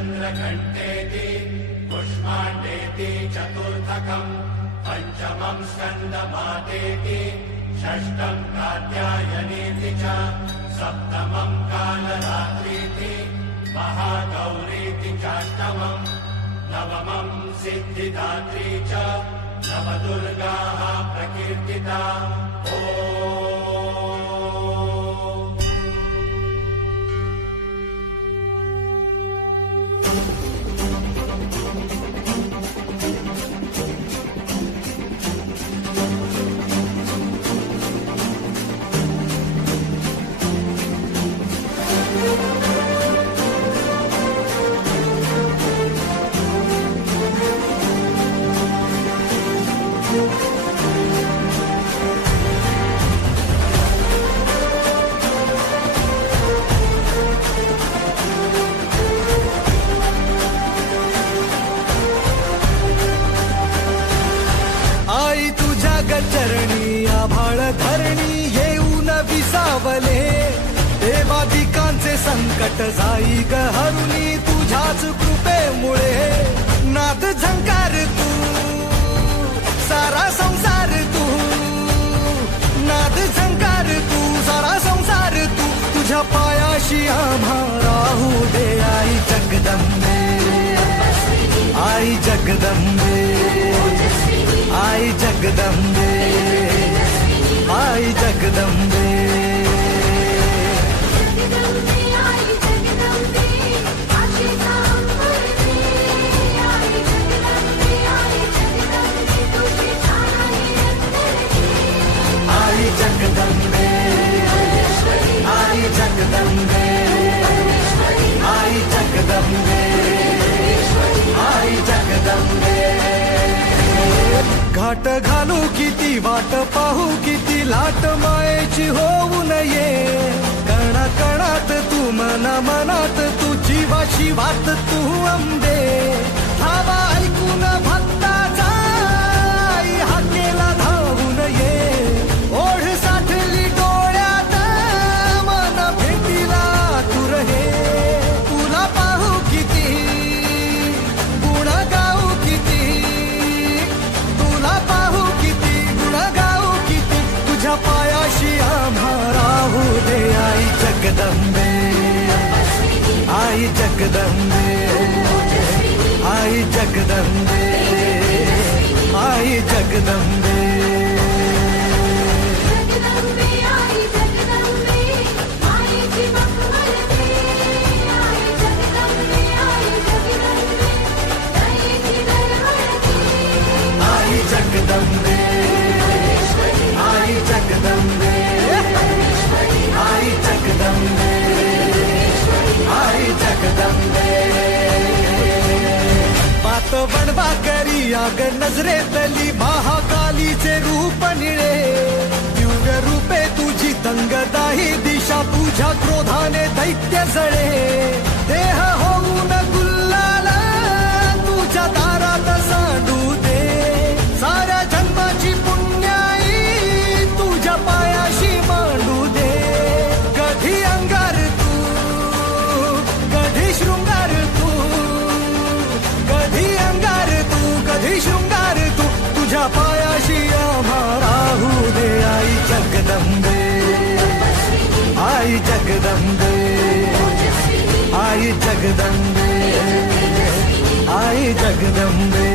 चन्द्रघण्टेति पुष्माण्डेति चतुर्थकम् पञ्चमम् स्कन्दमातेति षष्ठम् कात्यायनीति च सप्तमम् कालरात्रीति महागौरीति चाष्टमम् नवमम् सिद्धिदात्री च नवदुर्गाः प्रकीर्तिता। चरणी आभाळ धरणी येऊन विसावले देवादिकांचे संकट जाई ग हरुणी तुझ्याच कृपेमुळे नाद झंकार तू सारा संसार तू नाद झंकार तू सारा संसार तू तुझ्या पायाशी आम्हा राहू दे आई जगदंबे आई जगदंबे आई जगदंबे आई जगदंबे आई जगदंबे आई जगदंबे आई जगदंबे आई जगदंबे घाट घालू किती वाट पाहू किती लाट मायेची होऊ नये कणा कणात तू मना मनात तू जीवाची वाट तू अंबे धावा ऐकून भक्ताचा आई हाकेला धावू नये ओढ साठली डोळ्यात मन भेटीला तू रहे तुला पाहू किती गुण गाऊ किती तुला पाहू किती गुण गाऊ किती तुझ्या पायाशी आम्हा राहू दे आई जगदंबे आई जगदंबे आई जगदंबे आई जगदंबे जगदंबे आई जगदंबे आई जगदंबे आई जगदंबे बात बनवा करी आग नजरेतली महाकालीचे रूप निळे दिव्य रूपे तुझी तंगदाही दिशा तुझ्या क्रोधाने दैत्य जळे देह होऊन गुल्लाल तुझ्या दारात सांडू दे साऱ्या जन्माची पुण्याई तुझ्या पायाशी मांडू दे कधी अंगार तू कधी शृंगार तू कधी अंगार तू कधी शृंगार तू तुझ्या पायाशी आम्हा राहू दे आई जगदंबे आई जगदंबे आई जगदंबे आई जगदंबे